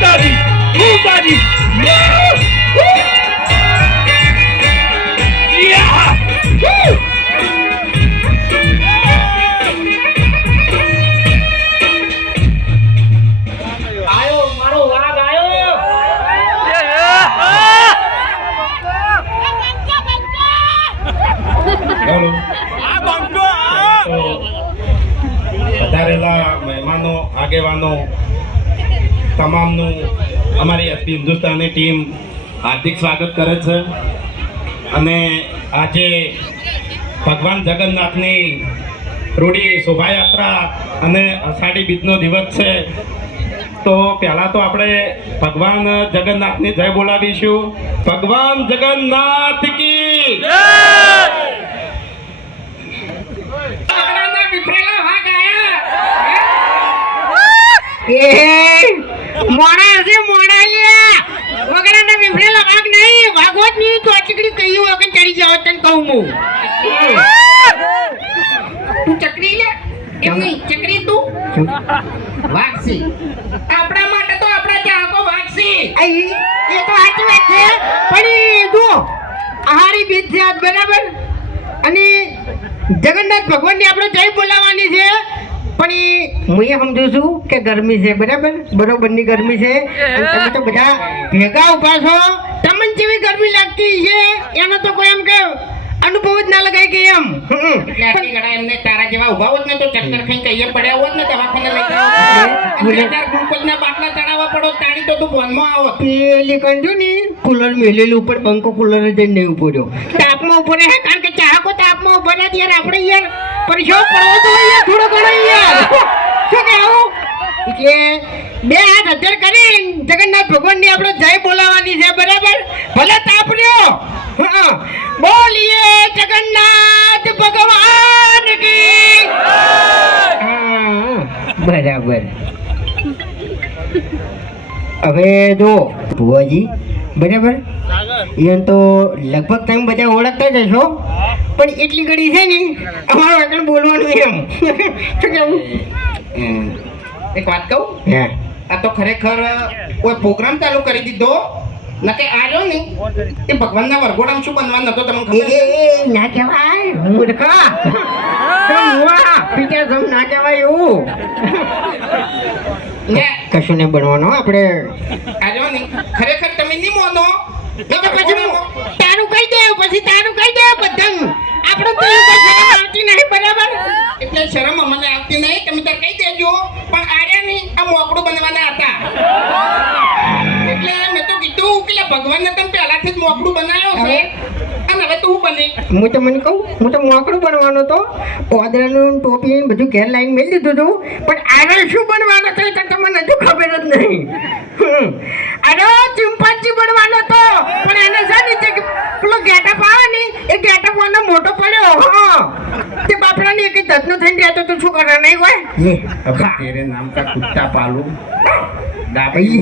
Nobody, nobody, no! તમામનું અમારી SP Hindustani team હાર્દિક સ્વાગત કરે છે. અને આજે ભગવાન જગન્નાથની રૂડી શોભાયાત્રા અને અષાઢી બીજનો દિવસ છે. તો પહેલાં તો આપણે ભગવાન જગન્નાથની જય બોલાવીશું. ભગવાન જગન્નાથ કી પકડાના મોણા હશે મોડા લ્યા વગડાના વિફરેલા વાઘ નહીં વાઘો જ નહીં. તો ચકડી કહ્યું વગર ચડી જાવ તને કહું હું. તું ચકરી લે? એમ નહીં ચકરી તું? વાઘસી આપણા માટે તો આપણા ચાહકો વાઘસી એ તો સાચી વાત છે. પણ ઈ જો આહારી બીજ છે બરાબર? અને જગન્નાથ ભગવાનની આપણે જય બોલાવવાની છે. પણ એ હું એ સમજુ છું કે ગરમી છે બરાબર? બરોબરની ગરમી છે. અને તમે તો બધા ભેગા ઊભા છો. તમને જેવી ગરમી લાગતી છે? એનો તો કોઈ એમ કે અનુભવ જ ના લગાય કે એમ. એમને તારા જેવા ઊભા હોત ને તો ચક્કર ખાઈ કહીએ પડ્યા હોત ને દવાખાને લઈ જાવ. ગ્લુકોઝ ના બાટલા ચડાવવા પડો તાણી તો તું ફોનમાં આવો. પેલી કંજો ને કુલર મેલેલું ઉપર પંખો કુલર જ નહીં ઊભો રહ્યો. તાપમાં ઊભો રહે કારણ કે ચાહકો તાપમાં ઊભો રહ્યા યાર આપણે યાર પરેશાન પડવો તો યાર થોડો ઘણો શું કહેવું? એટલે બે હાથ હજાર કરી જગન્નાથ ભગવાનની આપણે જય બોલાવવાની છે બરાબર? ભલે તાપ રહ્યો હા. બોલીએ જગન્નાથ ભગવાન કી બરાબર. હવે જો ભુવાજી બરાબર? એમ તો લગભગ તમે બધા ઓળખતા જ હશો. પણ એટલી ઘડી છે ને અમારો આગળ બોલવાનું એમ. શું કેવું? એક વાત કહું? હા. આ તો ખરેખર કોઈ પ્રોગ્રામ ચાલુ કરી દીધો નકે આજો ને એ ભગવાનના વરઘોડામાં શું બનવાનું હતો તમને ખબર? એ એ ના કહેવાય મૂર્ખા. વાહ ના કહેવાય એવું? ને કશું નહીં બનવાનું આપણે. આવ્યો ને ખરેખર તમે નહીં મોનો? તો પછી તારું કહી દે પછી તારું કહી દે બધું આપણે તો શરમ આવતી નહીં બરાબર? એટલે શરમ અમને આવતી નહીં તમે તો કહી દેજો. પણ આર્યા નહીં આ મોકડું બનવાના હતા. એટલે મેં તો કીધું કે ભગવાનને તમે પહેલાથી જ મોકડું બનાવ્યો છે. અને હવે તું બની. હું તો મને કહું હું તો મોકળું બનવાનો તો. ઓદરાનું ટોપી બધું ઘેર લાઈન મેળ દીધું હતું પણ આગળ શું બનવાનું છે તો તમને હજુ ખબર જ નહીં. અરે ચિંપાંજી બનવાનો તો પણ એને છે કે પેલો ગેટઅપ આવે ને એ ગેટઅપ વાળો મોટો પડ્યો. હા. તે બાપડાને એક ધતનો થઈને ગયા તો શું કરે નહીં હોય? એ તેરે નામ કા કુત્તા પાલુ. દાબઈ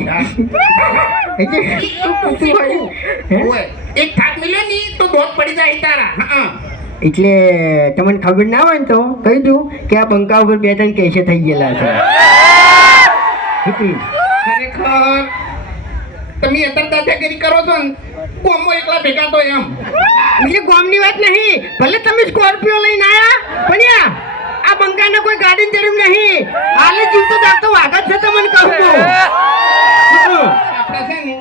એક થાક મિલે ની તો દોત પડી જાય તારા હા. એટલે તમને ખબર ના હોય ને તો કહી દઉં કે આ બંકા ઉપર બે ત્રણ કેસે થઈ ગયેલા છે. ખરેખર તમે અત્યારે દાદાગીરી કરો છો ને કોમો એકલા ભેગા તો એમ. એટલે ગોમની વાત નહીં. ભલે તમે સ્કોર્પિયો લઈને આયા પણ આ બંકાને કોઈ ગાડી જરૂર નહીં. હાલે જીવતો જાગતો વાઘ જ છે તમને કહું. છું. આપણે છે ને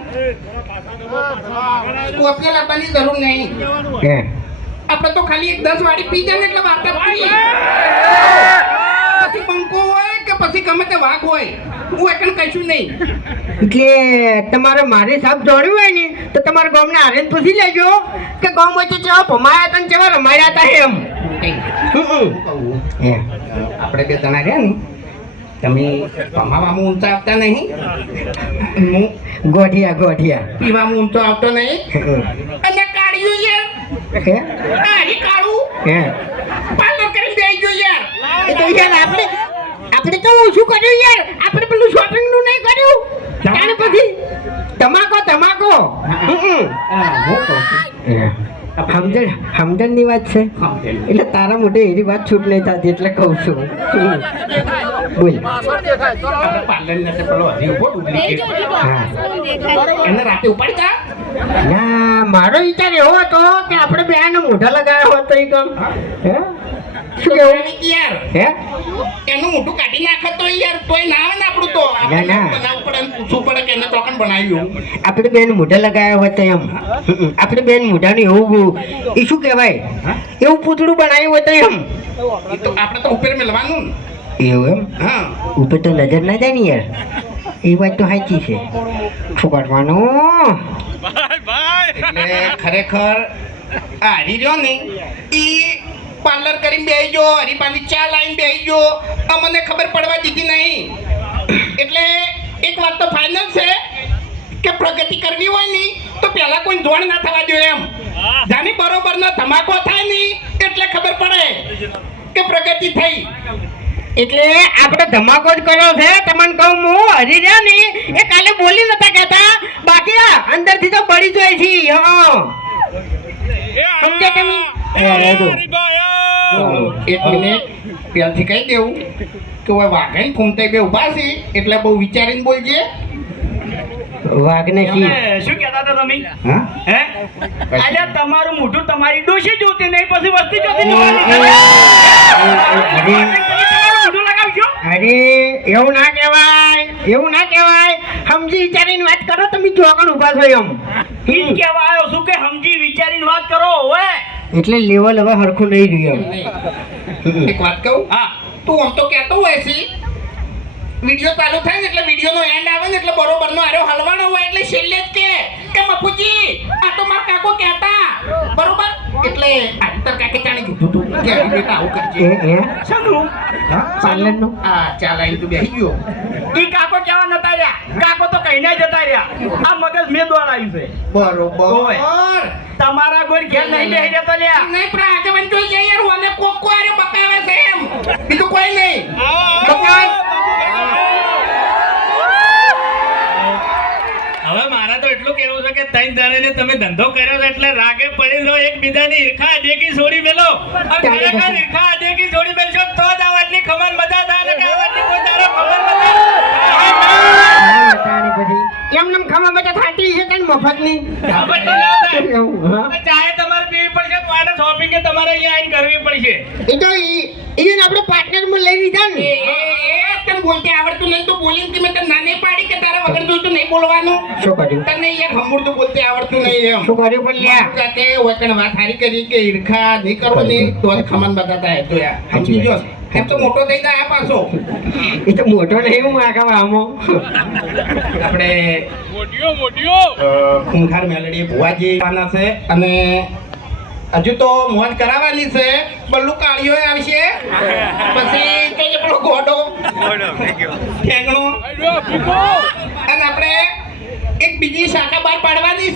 સ્કોર્પિયો લાવવાની જરૂર નહીં. આપણે તો ખાલી એક દસ વાળી પી જાય એટલે વાર્તા પૂરી પછી બંકો હોય કે પછી ગમે તે વાઘ હોય હું એકન કહીશું નહીં. એટલે તમારે મારે સાહેબ જોડ્યું હોય ને તો તમારા ગામના હારેન પૂછી લેજો કે ગામ વચ્ચે કેવા ભમાયા હતા ને કેવા રમાયા હતા એમ. હે. આપણે બે જણા રહ્યા ને તમે કમાવામાં ઊંચા આવતા નહીં. હું? ગોઠિયા ગોઠિયા પીવામાં ઊંચો આવતો નહીં. અને કાઢ્યું યાર કાળી કાળું. હે? પાર્લર કરી દઈ યાર. એ તો યાર આપણે આપણે તો ઓછું કર્યું યાર. આપણે પેલું શોપિંગનું નહીં કર્યું. ત્યારે પછી તમાકો તમાકો. સમજણ. સમજણની વાત છે. એટલે તારા મોઢે એવી વાત છૂટ નહીં થતી એટલે કહું છું. બોલ. ને એને મારો વિચાર એવો હતો કે આપણે બેન મોઢા લગાવ્યા હોત તો એ કામ હે? શું કેવું? યાર. હે? એનું મોટું કાઢી નાખે તો યાર તોય ના આવે ને આપણું તો. ના, ના. બનાવવું પડે ને પૂછવું પડે કે એને ચોકન બનાવ્યું? આપણે બેન મોઢા લગાવ્યા હોત તો એમ. આપણે બેન મોઢાનું એવું એ શું કહેવાય? એવું પૂતળું બનાવ્યું હોય એમ. એ તો આપણે તો ઉપર મેળવાનું એવું એમ? હા. ઉપર તો નજર ના જાય ને યાર. એ વાત તો સાચી છે. શું કરવાનું? એટલે ખરેખર આ હારી રહ્યો ને ઈ પાર્લર કરીને બેહી ગયો હરીપાની ચા લાઈન બેહી ગયો અમને ખબર પડવા દીધી નહીં. એટલે એક વાત તો ફાઇનલ છે કે પ્રગતિ કરવી હોયની તો પહેલા કોઈ ધોણ ના થવા જોઈએ એમ. જાની બરોબરનો ધમાકો થાયની એટલે ખબર પડે કે પ્રગતિ થઈ. એટલે આપણે ધમાકો જ કર્યો છે તમને કહું હું હરી રહ્યા ને એ કાલે બોલી નતા કહેતા. બાકી આ અંદરથી તો બળી જાય છે હા. સમજ્યા તમે. એક મિનિટ. કહી દેવું કે હવે વાઘણ ખૂમતે બે ઊભા છે એટલે બહુ વિચારીને બોલજે. વાઘને શું? કહેતા હતા તમે? હે? આજે તમારું મોઢું તમારી ડોશી જોતી નહીં પછી વસ્તી જોતી જોવાની. અરે એવું ના કહેવાય એવું ના કહેવાય. સમજી વિચારીને વાત કરો તમે જો આગળ ઊભા છો એમ. ઈ જ કહેવા આવ્યો છું કે સમજી વિચારીને વાત કરો હવે એટલે લેવલ હવે હરખું નહીં રહ્યું એક વાત કહું? હા. તું આમ તો કહેતો હોય છે વિડિયો ચાલુ થાય ને એટલે વિડિયોનો એન્ડ આવે ને એટલે બરોબર નો આર્યો હલવાનો હોય એટલે છેલ્લે જ કે. કે મફુજી આ તો મારા કાકો કહેતા. બરોબર? એટલે આંતર કાકે જાણી કીધું તું કે આવી બેટા આવું એ કરજે એ શાનું પાર્લરનું આ ચાલ આવી તું બેહી ગયો. એ કાકો કેવા નતા રહ્યા. કાકો તો કહીને જતા રહ્યા. આ મગજ મેં દોડાયું છે. બરોબર. તમારા કોઈ ઘેર નહીં બેહી રહેતો લ્યા નહીં પણ મને જોઈ જાય યાર મને કોકો આરે બકાવે છે એમ. બીજું કોઈ નહીં. હવે મારા તો ત્રણ જણાને તમે ધંધો કર્યો એટલે રાગે પડી લો એકબીજાની ઈર્ખા અડેકી છોડી મેલો. અને ખરેખર ઈર્ખા અડેકી છોડી મેલશો તો જ આ વાતની ખબર મજા થાય કે આ વાતની કોઈ તારો ખબર મજા હા, તાણી પછી. એમ નમ ખમા બધા થાતી છે તને મફતની? ખબર તો ના થાય. એવું, હા. અને ચાહે તમારે પીવી પડશે તો આને શોપિંગ કે તમારે અહીંયા કરવી પડશે. એ તો ઈ- ઈને આપણે પાર્ટનરમાં લઈ લીધા ને. એ એ એ તને બોલતે આવડતું નહીં તો બોલીને કે મેં તને ના નહીં પાડી કે તારા વગર તો નહીં બોલવાનું. શું કર્યું? તને યાર હમુરતું બોલતે આવડતું નહીં એમ. શું કર્યું પણ લ્યા? જાતે વચન વાત હારી કરી કે ઈરખા નહીં કરો ને તો જ ખમન બતાતા હે તો યાર. સમજી જો એમ તો મોટો થઈ જાય આ પાછો. એ તો મોટો નહીં હું આગળ આમો આપણે અ, ખૂંખાર મેલડી ભુવાજી આવવાના છે અને હજુ તો મોજ કરાવવાની છે. બલ્લુ કાળીઓ આવશે. પછી કઈ પેલો ગોડો. અને આપણે એક બીજી શાખા બહાર પાડવાની